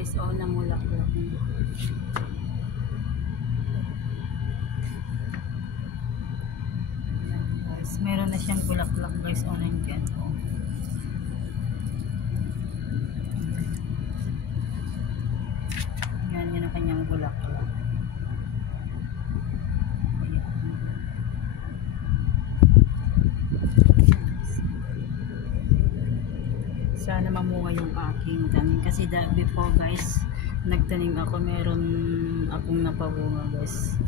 guys, oh, namulaklak. Guys, meron na siyang bulaklak guys, oh, nandiyan, oh. Yan ang kanyang bulaklak. Sana mamunga yung aking tanim kasi before guys nagtanim ako, meron akong napabunga guys.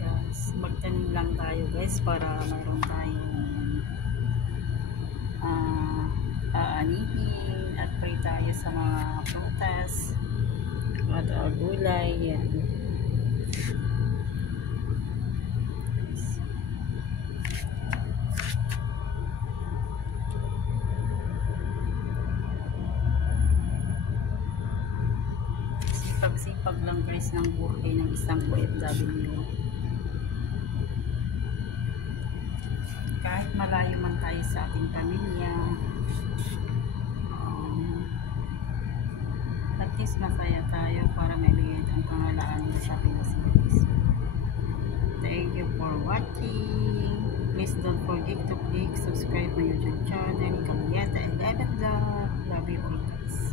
Guys, magtanim lang tayo guys para mayroon tayong aanihin at pray tayo sa mga prutas at gulay. Yan. Sipag lang guys ng buhay ng isang OFW. Kahit malayo man tayo sa ating pamilya, at least masaya tayo para may bigay ang pangalaan sa Pilipinas. Thank you for watching. Please don't forget to click subscribe my YouTube channel, Kaliata and Love you all guys.